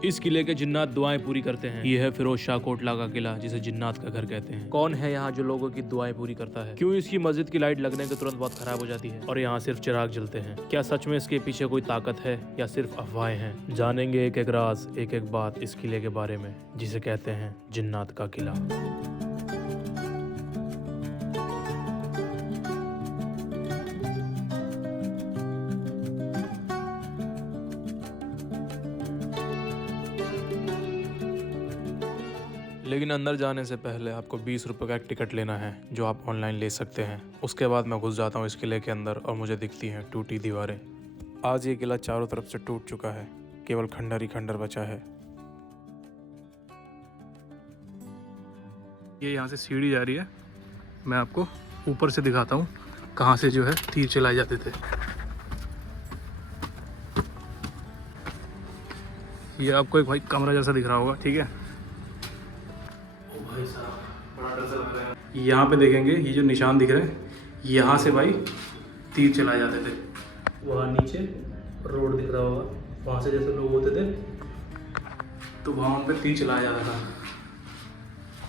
इस किले के जिन्नात दुआएं पूरी करते हैं। ये है फिरोज शाह कोटला का किला, जिसे जिन्नात का घर कहते हैं। कौन है यहाँ जो लोगों की दुआएं पूरी करता है? क्यों इसकी मस्जिद की लाइट लगने के तुरंत बाद खराब हो जाती है और यहाँ सिर्फ चिराग जलते हैं? क्या सच में इसके पीछे कोई ताकत है या सिर्फ अफवाहें हैं? जानेंगे एक एक राज, एक एक बात इस किले के बारे में, जिसे कहते हैं जिन्नात का किला। लेकिन अंदर जाने से पहले आपको 20 रुपये का एक टिकट लेना है, जो आप ऑनलाइन ले सकते हैं। उसके बाद मैं घुस जाता हूँ इस किले के अंदर और मुझे दिखती हैं टूटी दीवारें। आज ये किला चारों तरफ से टूट चुका है, केवल खंडर ही खंडर बचा है। ये यहाँ से सीढ़ी जा रही है, मैं आपको ऊपर से दिखाता हूँ कहाँ से जो है तीर चलाए जाते थे। ये आपको एक भाई कमरा जैसा दिख रहा होगा, ठीक है। भाई साहब बड़ा डर लग रहा है। यहाँ पे देखेंगे ये जो निशान दिख रहे हैं, यहाँ से भाई तीर चलाए जाते थे। वहाँ नीचे रोड दिख रहा होगा, वहाँ से जैसे लोग होते थे तो वहाँ उन पे तीर चलाया जाता था।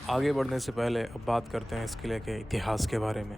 आगे बढ़ने से पहले अब बात करते हैं इस किले के इतिहास के बारे में।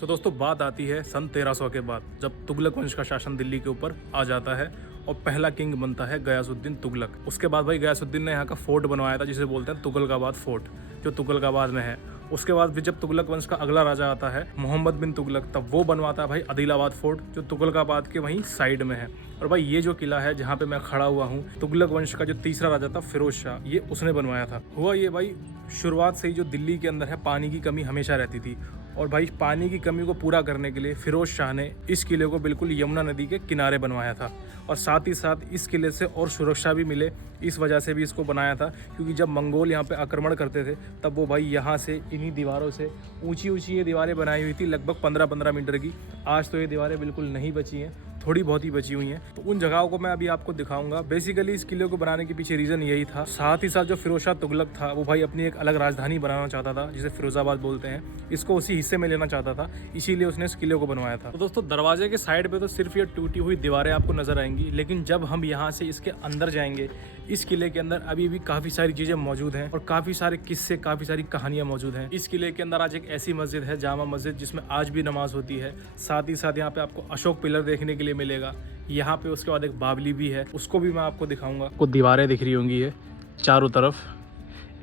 दोस्तों, बात आती है सन 1300 के बाद, जब तुगलक वंश का शासन दिल्ली के ऊपर आ जाता है और पहला किंग बनता है गयासुद्दीन तुगलक। उसके बाद भाई गयासुद्दीन ने यहाँ का फोर्ट बनवाया था, जिसे बोलते हैं तुगलकाबाद फोर्ट, जो तुगलकाबाद में है। उसके बाद फिर जब तुगलक वंश का अगला राजा आता है मोहम्मद बिन तुगलक, तब वो बनवाता है भाई आदिलाबाद फोर्ट, जो तुगलकाबाद के वहीं साइड में है। और भाई ये जो किला है जहाँ पे मैं खड़ा हुआ हूँ, तुगलक वंश का जो तीसरा राजा था फिरोज शाह, ये उसने बनवाया था। हुआ ये भाई, शुरुआत से ही जो दिल्ली के अंदर है पानी की कमी हमेशा रहती थी, और भाई पानी की कमी को पूरा करने के लिए फिरोज शाह ने इस किले को बिल्कुल यमुना नदी के किनारे बनवाया था। और साथ ही साथ इस किले से और सुरक्षा भी मिले, इस वजह से भी इसको बनाया था, क्योंकि जब मंगोल यहाँ पे आक्रमण करते थे तब वो भाई यहाँ से इन्हीं दीवारों से ऊंची ऊंची ये दीवारें बनाई हुई थी, लगभग 15-15 मीटर की। आज तो ये दीवारें बिल्कुल नहीं बची हैं, थोड़ी बहुत ही बची हुई हैं। तो उन जगहों को मैं अभी आपको दिखाऊंगा। बेसिकली इस किले को बनाने के पीछे रीज़न यही था। साथ ही साथ जो फिरोज शाह तुगलक था, वो भाई अपनी एक अलग राजधानी बनाना चाहता था, जिसे फिरोजाबाद बोलते हैं। इसको उसी हिस्से में लेना चाहता था, इसीलिए उसने इस किले को बनवाया था। तो दोस्तों, दरवाजे के साइड पे तो सिर्फ ये टूटी हुई दीवारें आपको नजर आएंगी, लेकिन जब हम यहाँ से इसके अंदर जाएंगे, इस किले के अंदर अभी भी काफ़ी सारी चीज़ें मौजूद हैं और काफ़ी सारे किस्से, काफ़ी सारी कहानियाँ मौजूद हैं। इस किले के अंदर आज एक ऐसी मस्जिद है, जामा मस्जिद, जिसमें आज भी नमाज होती है। साथ ही साथ यहाँ पे आपको अशोक पिलर देखने के लिए मिलेगा। यहाँ पे उसके बाद एक बावली भी है, उसको भी मैं आपको दिखाऊंगा। कुछ दीवारें दिख रही होंगी ये चारों तरफ,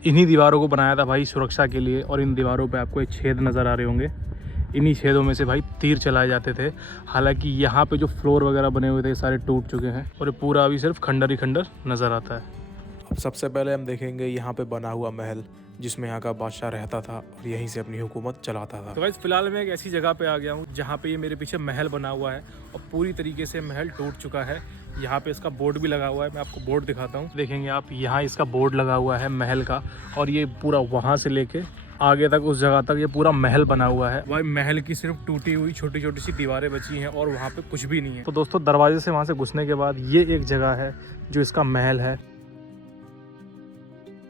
इन्हीं दीवारों को बनाया था भाई सुरक्षा के लिए। और इन दीवारों पे आपको एक छेद नज़र आ रहे होंगे, इन्हीं छेदों में से भाई तीर चलाए जाते थे। हालांकि यहाँ पे जो फ्लोर वगैरह बने हुए थे सारे टूट चुके हैं और ये पूरा अभी सिर्फ खंडर ही खंडर नज़र आता है। अब सबसे पहले हम देखेंगे यहाँ पे बना हुआ महल, जिसमें यहाँ का बादशाह रहता था और यहीं से अपनी हुकूमत चलाता था। तो गाइस, फिलहाल मैं एक ऐसी जगह पे आ गया हूँ जहाँ पे ये मेरे पीछे महल बना हुआ है और पूरी तरीके से महल टूट चुका है। यहाँ पे इसका बोर्ड भी लगा हुआ है, मैं आपको बोर्ड दिखाता हूँ। देखेंगे आप, यहाँ इसका बोर्ड लगा हुआ है महल का, और ये पूरा वहाँ से लेके आगे तक उस जगह तक ये पूरा महल बना हुआ है। भाई महल की सिर्फ टूटी हुई छोटी छोटी सी दीवारें बची हैं और वहाँ पे कुछ भी नहीं है। तो दोस्तों, दरवाजे से वहाँ से घुसने के बाद ये एक जगह है जो इसका महल है।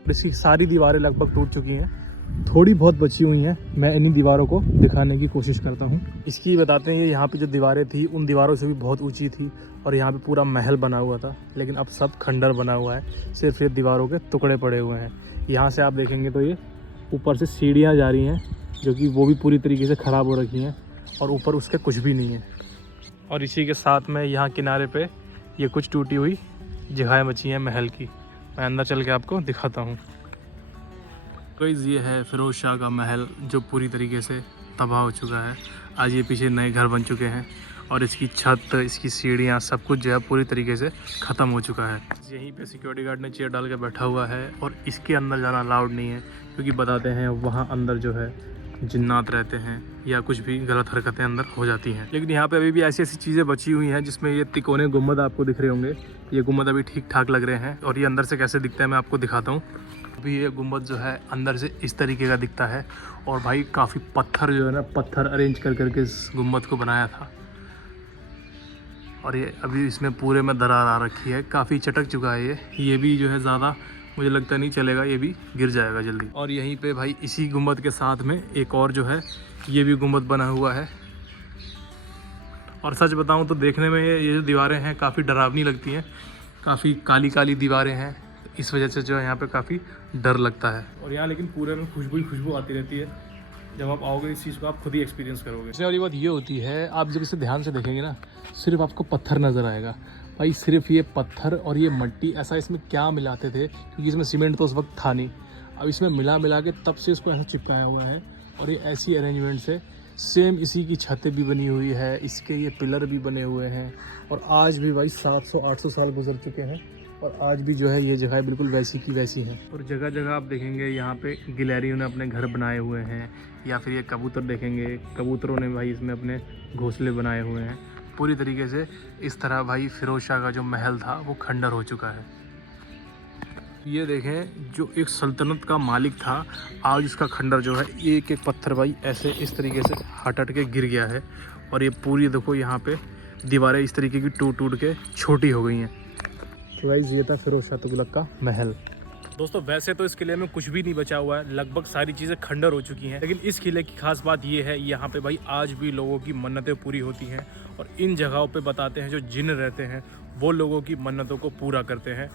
इसकी सारी दीवारें लगभग टूट चुकी हैं, थोड़ी बहुत बची हुई हैं। मैं इन्हीं दीवारों को दिखाने की कोशिश करता हूँ। इसकी बताते हैं, यहाँ पे जो दीवारें थी उन दीवारों से भी बहुत ऊंची थी और यहाँ पे पूरा महल बना हुआ था, लेकिन अब सब खंडर बना हुआ है, सिर्फ ये दीवारों के टुकड़े पड़े हुए हैं। यहाँ से आप देखेंगे तो ये ऊपर से सीढ़ियाँ जा रही हैं, जो कि वो भी पूरी तरीके से ख़राब हो रखी हैं, और ऊपर उसके कुछ भी नहीं है। और इसी के साथ में यहाँ किनारे पे ये कुछ टूटी हुई जगहें बची हैं महल की। मैं अंदर चल के आपको दिखाता हूँ। गाइस, ये है फिरोज शाह का महल, जो पूरी तरीके से तबाह हो चुका है। आज ये पीछे नए घर बन चुके हैं और इसकी छत, इसकी सीढ़ियाँ, सब कुछ जो है पूरी तरीके से ख़त्म हो चुका है। यहीं पे सिक्योरिटी गार्ड ने चेयर डाल के बैठा हुआ है और इसके अंदर जाना अलाउड नहीं है, क्योंकि बताते हैं वहाँ अंदर जो है जिन्नात रहते हैं या कुछ भी गलत हरकतें अंदर हो जाती हैं। लेकिन यहाँ पे अभी भी ऐसी ऐसी चीज़ें बची हुई हैं, जिसमें ये तिकोने गुम्बद आपको दिख रहे होंगे। ये गुम्बद अभी ठीक ठाक लग रहे हैं, और ये अंदर से कैसे दिखता है मैं आपको दिखाता हूँ। अभी ये गुम्बद जो है अंदर से इस तरीके का दिखता है, और भाई काफ़ी पत्थर जो है ना, पत्थर अरेंज कर करके इस गुम्बद को बनाया था। और ये अभी इसमें पूरे में दरार आ रखी है, काफ़ी चटक चुका है ये भी जो है ज़्यादा मुझे लगता नहीं चलेगा, ये भी गिर जाएगा जल्दी। और यहीं पे भाई इसी गुम्बद के साथ में एक और जो है ये भी गुम्बद बना हुआ है। और सच बताऊं तो देखने में ये जो दीवारें हैं काफ़ी डरावनी लगती हैं, काफ़ी काली काली दीवारें हैं, इस वजह से जो है यहाँ पे काफ़ी डर लगता है। और यहाँ लेकिन पूरे में खुशबू ही खुशबू आती रहती है। जब आप आओगे इस चीज़ को आप खुद ही एक्सपीरियंस करोगे। इसमें वाली बात ये होती है, आप जब इसे ध्यान से देखेंगे ना, सिर्फ आपको पत्थर नज़र आएगा। भाई सिर्फ ये पत्थर और ये मिट्टी, ऐसा इसमें क्या मिलाते थे, क्योंकि इसमें सीमेंट तो उस वक्त था नहीं। अब इसमें मिला के तब से इसको ऐसा चिपकाया हुआ है। और ये ऐसी अरेंजमेंट से सेम इसी की छतें भी बनी हुई है, इसके ये पिलर भी बने हुए हैं। और आज भी भाई 700-800 साल गुजर चुके हैं और आज भी जो है ये जगह बिल्कुल वैसी की वैसी है। और जगह जगह आप देखेंगे यहाँ पे गिलहरियों ने अपने घर बनाए हुए हैं, या फिर ये कबूतर देखेंगे, कबूतरों ने भाई इसमें अपने घोंसले बनाए हुए हैं। पूरी तरीके से इस तरह भाई फिरोज शाह का जो महल था वो खंडर हो चुका है। ये देखें, जो एक सल्तनत का मालिक था, आज इसका खंडर जो है एक एक पत्थर भाई ऐसे इस तरीके से हट के गिर गया है। और ये पूरी देखो यहाँ पे दीवारें इस तरीके की टूट के छोटी हो गई हैं। तो गाइस ये था फिरोज शाह तुगलक का महल। दोस्तों वैसे तो इस किले में कुछ भी नहीं बचा हुआ है, लगभग सारी चीज़ें खंडर हो चुकी हैं, लेकिन इस किले की खास बात ये है, यहाँ पे भाई आज भी लोगों की मन्नतें पूरी होती हैं। और इन जगहों पे बताते हैं जो जिन्न रहते हैं वो लोगों की मन्नतों को पूरा करते हैं।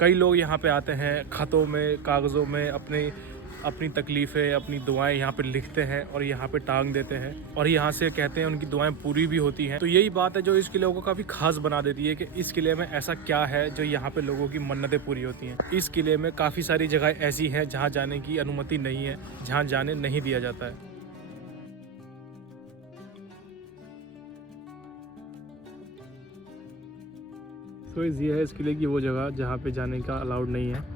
कई लोग यहाँ पे आते हैं, ख़तों में, कागज़ों में अपनी तकलीफ़ें, अपनी दुआएं यहाँ पे लिखते हैं और यहाँ पे टांग देते हैं, और यहाँ से कहते हैं उनकी दुआएं पूरी भी होती हैं। तो यही बात है जो इस किले को काफ़ी ख़ास बना देती है कि इस किले में ऐसा क्या है जो यहाँ पे लोगों की मन्नतें पूरी होती हैं। इस किले में काफ़ी सारी जगह ऐसी हैं जहाँ जाने की अनुमति नहीं है, जहाँ जाने नहीं दिया जाता है। तो ये है इस किले की वो जगह जहाँ पे जाने का अलाउड नहीं है।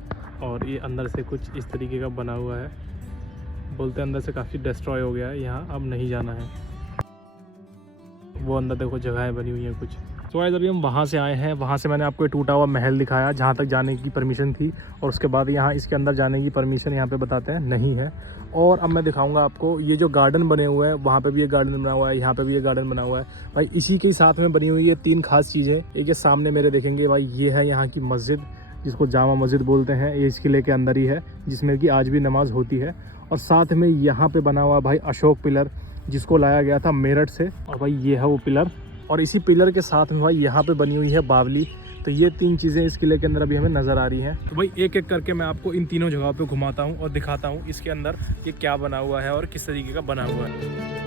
और ये अंदर से कुछ इस तरीके का बना हुआ है, बोलते हैं अंदर से काफ़ी डिस्ट्रॉय हो गया है, यहाँ अब नहीं जाना है। वो अंदर देखो जगहें बनी हुई हैं कुछ। तो आज अभी हम वहाँ से आए हैं, वहाँ से मैंने आपको टूटा हुआ महल दिखाया जहाँ तक जाने की परमिशन थी, और उसके बाद यहाँ इसके अंदर जाने की परमिशन यहाँ पे बताते हैं नहीं है। और अब मैं दिखाऊंगा आपको ये जो गार्डन बने हुए हैं, वहाँ पे भी ये गार्डन बना हुआ है, यहाँ पे भी ये गार्डन बना हुआ है भाई। इसी के साथ में बनी हुई ये 3 खास चीज़ें। एक ये सामने मेरे देखेंगे भाई, ये है यहाँ की मस्जिद, जिसको जामा मस्जिद बोलते हैं। ये इस किले के अंदर ही है, जिसमें कि आज भी नमाज होती है। और साथ में यहाँ पे बना हुआ भाई अशोक पिलर, जिसको लाया गया था मेरठ से, और भाई ये है वो पिलर। और इसी पिलर के साथ में भाई यहाँ पे बनी हुई है बावली। तो ये 3 चीज़ें इस किले के अंदर अभी हमें नज़र आ रही हैं। तो भाई एक एक करके मैं आपको इन तीनों जगहों पे घुमाता हूँ और दिखाता हूँ इसके अंदर ये क्या बना हुआ है और किस तरीके का बना हुआ है।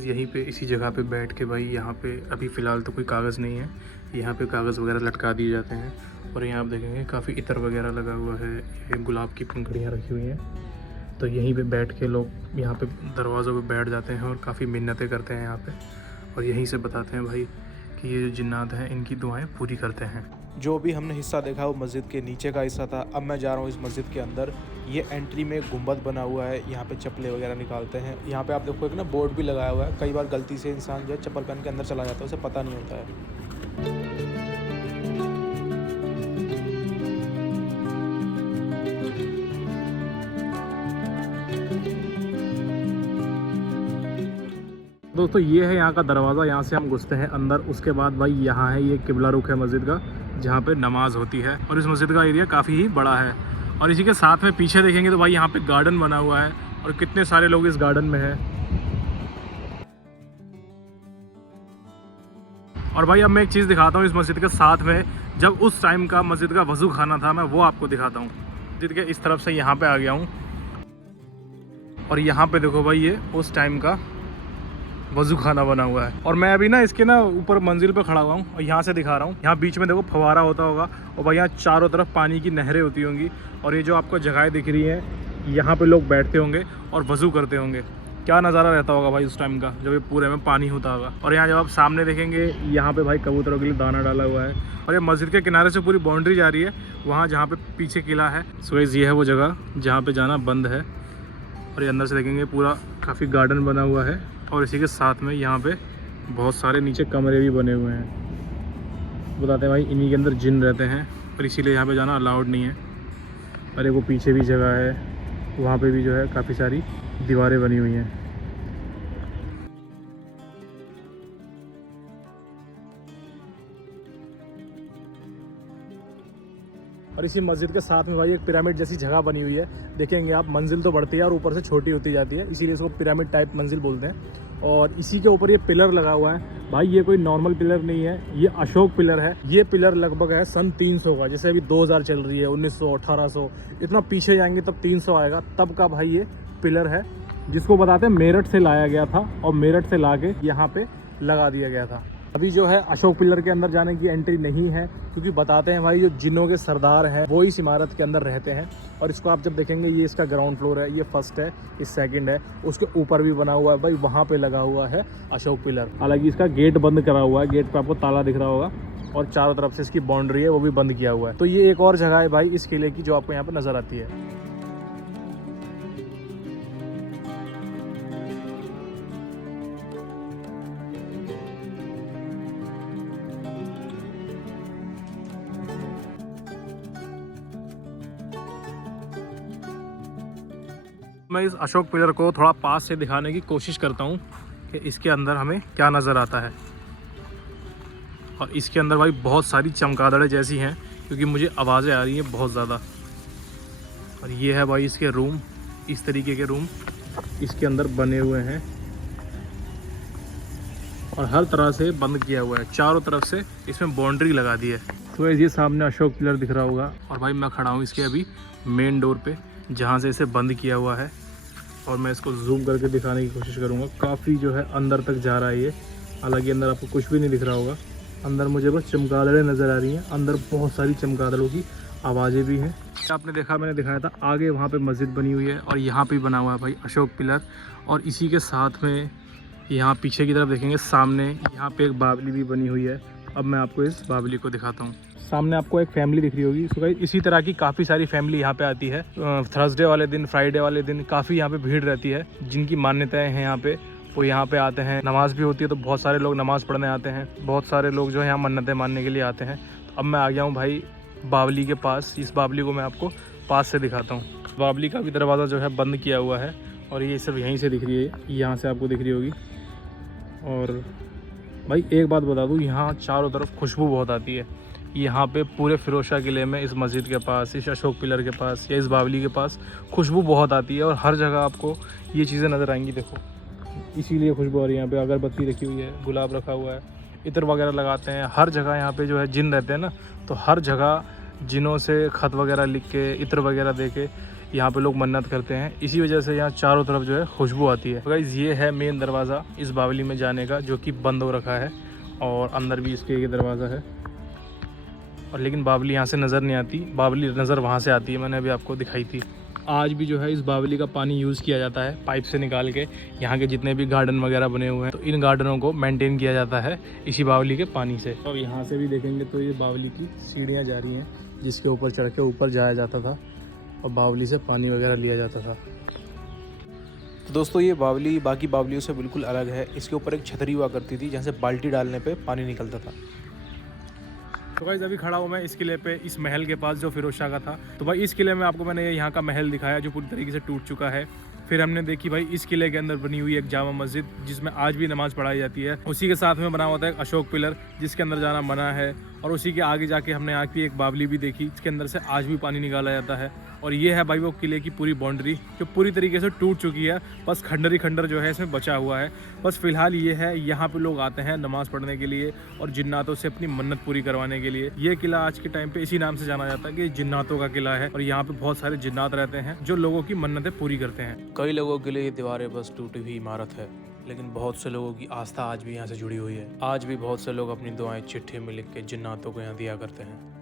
यहीं पे इसी जगह पे बैठ के भाई, यहाँ पे अभी फ़िलहाल तो कोई कागज़ नहीं है, यहाँ पे कागज़ वगैरह लटका दिए जाते हैं। और यहाँ आप देखेंगे काफ़ी इत्र वगैरह लगा हुआ है, ये गुलाब की पंखुड़ियाँ रखी हुई हैं। तो यहीं पे बैठ के लोग यहाँ पे दरवाज़ों पे बैठ जाते हैं और काफ़ी मिन्नतें करते हैं यहाँ पे, और यहीं से बताते हैं भाई कि ये जो जिन्नात हैं इनकी दुआएं पूरी करते हैं। जो भी हमने हिस्सा देखा वो मस्जिद के नीचे का हिस्सा था। अब मैं जा रहा हूँ इस मस्जिद के अंदर। ये एंट्री में गुंबद बना हुआ है, यहाँ पे चप्पलें वगैरह निकालते हैं। यहाँ पे आप देखो एक ना बोर्ड भी लगाया हुआ है, कई बार गलती से इंसान जो है चप्पल पहन के अंदर चला जाता है, उसे पता नहीं होता है। दोस्तों ये है यहाँ का दरवाज़ा, यहाँ से हम घुसते हैं अंदर। उसके बाद भाई यहाँ है ये किबला रुख है मस्जिद का, जहाँ पे नमाज होती है। और इस मस्जिद का एरिया काफ़ी ही बड़ा है। और इसी के साथ में पीछे देखेंगे तो भाई यहाँ पे गार्डन बना हुआ है, और कितने सारे लोग इस गार्डन में हैं। और भाई अब मैं एक चीज़ दिखाता हूँ इस मस्जिद के साथ में, जब उस टाइम का मस्जिद का वज़ू खाना था, मैं वो आपको दिखाता हूँ। मस्जिद के इस तरफ से यहाँ पे आ गया हूँ, और यहाँ पे देखो भाई ये उस टाइम का वज़ू खाना बना हुआ है। और मैं अभी ना इसके ना ऊपर मंजिल पे खड़ा हुआ हूँ और यहाँ से दिखा रहा हूँ। यहाँ बीच में देखो फवारा होता होगा, और भाई यहाँ चारों तरफ पानी की नहरें होती होंगी। और ये जो आपको जगहें दिख रही हैं, यहाँ पे लोग बैठते होंगे और वज़ू करते होंगे। क्या नज़ारा रहता होगा भाई उस टाइम का, जब ये पूरे में पानी होता होगा। और यहाँ जब आप सामने देखेंगे, यहाँ पे भाई कबूतरों के लिए दाना डाला हुआ है। और ये मस्जिद के किनारे से पूरी बाउंड्री जा रही है, वहाँ जहाँ पे पीछे किला है। सो ये है वो जगह जहाँ पे जाना बंद है। और ये अंदर से देखेंगे पूरा काफ़ी गार्डन बना हुआ है, और इसी के साथ में यहाँ पे बहुत सारे नीचे कमरे भी बने हुए हैं। बताते हैं भाई इन्हीं के अंदर जिन रहते हैं, और इसीलिए यहाँ पे जाना अलाउड नहीं है। और एक वो पीछे भी जगह है, वहाँ पे भी जो है काफ़ी सारी दीवारें बनी हुई हैं। और इसी मस्जिद के साथ में भाई एक पिरामिड जैसी जगह बनी हुई है। देखेंगे आप, मंजिल तो बढ़ती है और ऊपर से छोटी होती जाती है, इसीलिए इसको पिरामिड टाइप मंजिल बोलते हैं। और इसी के ऊपर ये पिलर लगा हुआ है भाई। ये कोई नॉर्मल पिलर नहीं है, ये अशोक पिलर है। ये पिलर लगभग है सन 300 का, जैसे अभी 2000 चल रही है, 1900, 1800, इतना पीछे जाएंगे तब 300 आएगा, तब का भाई ये पिलर है, जिसको बताते हैं मेरठ से लाया गया था और मेरठ से ला के यहाँ पे लगा दिया गया था। अभी जो है अशोक पिलर के अंदर जाने की एंट्री नहीं है, क्योंकि बताते हैं भाई जो जिन्नों के सरदार हैं वो इस इमारत के अंदर रहते हैं। और इसको आप जब देखेंगे, ये इसका ग्राउंड फ्लोर है, ये फर्स्ट है, ये सेकंड है, उसके ऊपर भी बना हुआ है भाई, वहाँ पे लगा हुआ है अशोक पिलर। हालांकि इसका गेट बंद करा हुआ है, गेट पे आपको ताला दिख रहा होगा, और चारों तरफ से इसकी बाउंड्री है वो भी बंद किया हुआ है। तो ये एक और जगह है भाई इस किले की जो आपको यहाँ पे नजर आती है। मैं इस अशोक पिलर को थोड़ा पास से दिखाने की कोशिश करता हूँ कि इसके अंदर हमें क्या नज़र आता है। और इसके अंदर भाई बहुत सारी चमगादड़ें जैसी हैं, क्योंकि मुझे आवाज़ें आ रही हैं बहुत ज़्यादा। और ये है भाई इसके रूम, इस तरीके के रूम इसके अंदर बने हुए हैं और हर तरह से बंद किया हुआ है, चारों तरफ से इसमें बाउंड्री लगा दी है। तो ये सामने अशोक पिलर दिख रहा होगा, और भाई मैं खड़ा हूँ इसके अभी मेन डोर पे, जहाँ से इसे बंद किया हुआ है। और मैं इसको जूम करके दिखाने की कोशिश करूँगा। काफ़ी जो है अंदर तक जा रहा है ये, हालांकि अंदर आपको कुछ भी नहीं दिख रहा होगा। अंदर मुझे बस चमगादड़ें नज़र आ रही हैं, अंदर बहुत सारी चमगादड़ों की आवाज़ें भी हैं। आपने देखा, मैंने दिखाया था आगे वहाँ पे मस्जिद बनी हुई है, और यहाँ पे बना हुआ है भाई अशोक पिलर। और इसी के साथ में यहाँ पीछे की तरफ देखेंगे, सामने यहाँ पे एक बावली भी बनी हुई है। अब मैं आपको इस बावली को दिखाता हूँ। सामने आपको एक फैमिली दिख रही होगी, सो गाइस इसी तरह की काफ़ी सारी फैमिली यहाँ पे आती है। थर्सडे वाले दिन, फ्राइडे वाले दिन काफ़ी यहाँ पे भीड़ रहती है। जिनकी मान्यताएं हैं यहाँ पे, वो यहाँ पे आते हैं। नमाज भी होती है, तो बहुत सारे लोग नमाज़ पढ़ने आते हैं। बहुत सारे लोग जो है यहाँ मन्नतें मानने के लिए आते हैं। तो अब मैं आ गया हूँ भाई बावली के पास। इस बावली को मैं आपको पास से दिखाता हूँ। बावली का भी दरवाज़ा जो है बंद किया हुआ है, और ये सिर्फ यहीं से दिख रही है, यहाँ से आपको दिख रही होगी। और भाई एक बात बता दूँ, यहाँ चारों तरफ खुशबू बहुत आती है। यहाँ पे पूरे फिरोजशाह किले में, इस मस्जिद के पास, इस अशोक पिलर के पास या इस बावली के पास खुशबू बहुत आती है, और हर जगह आपको ये चीज़ें नज़र आएंगी। देखो, इसीलिए खुशबू आ रही है। यहाँ पे अगरबत्ती रखी हुई है, गुलाब रखा हुआ है, इत्र वगैरह लगाते हैं। हर जगह यहाँ पे जो है जिन रहते हैं ना, तो हर जगह जिनों से ख़त वगैरह लिख के, इत्र वगैरह दे के यहाँ पे लोग मन्नत करते हैं। इसी वजह से यहाँ चारों तरफ जो है खुशबू आती है। तो गाइस ये है मेन दरवाज़ा इस बावली में जाने का, जो कि बंद हो रखा है, और अंदर भी इसके एक दरवाज़ा है। और लेकिन बावली यहाँ से नज़र नहीं आती, बावली नज़र वहाँ से आती है, मैंने अभी आपको दिखाई थी। आज भी जो है इस बावली का पानी यूज़ किया जाता है, पाइप से निकाल के। यहाँ के जितने भी गार्डन वगैरह बने हुए हैं, तो इन गार्डनों को मेंटेन किया जाता है इसी बावली के पानी से। और यहाँ से भी देखेंगे तो ये बावली की सीढ़ियाँ जा रही हैं, जिसके ऊपर चढ़ के ऊपर जाया जाता था और बावली से पानी वगैरह लिया जाता था। तो दोस्तों ये बावली बाकी बावलियों से बिल्कुल अलग है। इसके ऊपर एक छतरी हुआ करती थी, जहाँ से बाल्टी डालने पे पानी निकलता था। तो भाई अभी खड़ा हूँ मैं इस किले पे, इस महल के पास जो फिरोजशाह का था। तो भाई इस किले में आपको मैंने यहाँ का महल दिखाया, जो पूरी तरीके से टूट चुका है। फिर हमने देखी भाई इस किले के अंदर बनी हुई एक जामा मस्जिद, जिसमें आज भी नमाज़ पढ़ाई जाती है। उसी के साथ में बना हुआ था एक अशोक पिलर, जिसके अंदर जाना मना है। और उसी के आगे जाके हमने यहाँ की एक बावली भी देखी, जिसके अंदर से आज भी पानी निकाला जाता है। और ये है भाई वो किले की पूरी बाउंड्री, जो पूरी तरीके से टूट चुकी है। बस खंडर ही खंडर जो है इसमें बचा हुआ है। बस फिलहाल ये है, यहाँ पे लोग आते हैं नमाज़ पढ़ने के लिए और जिन्नातों से अपनी मन्नत पूरी करवाने के लिए। ये किला आज के टाइम पे इसी नाम से जाना जाता है कि जिन्नातों का किला है। और यहाँ पे बहुत सारे जिन्नात रहते हैं, जो लोगों की मन्नतें पूरी करते हैं। कई लोगों के लिए ये दीवारें बस टूटी हुई इमारत है, लेकिन बहुत से लोगों की आस्था आज भी यहाँ से जुड़ी हुई है। आज भी बहुत से लोग अपनी दुआएं चिट्ठी में लिख के जिन्नातों को यहाँ दिया करते हैं।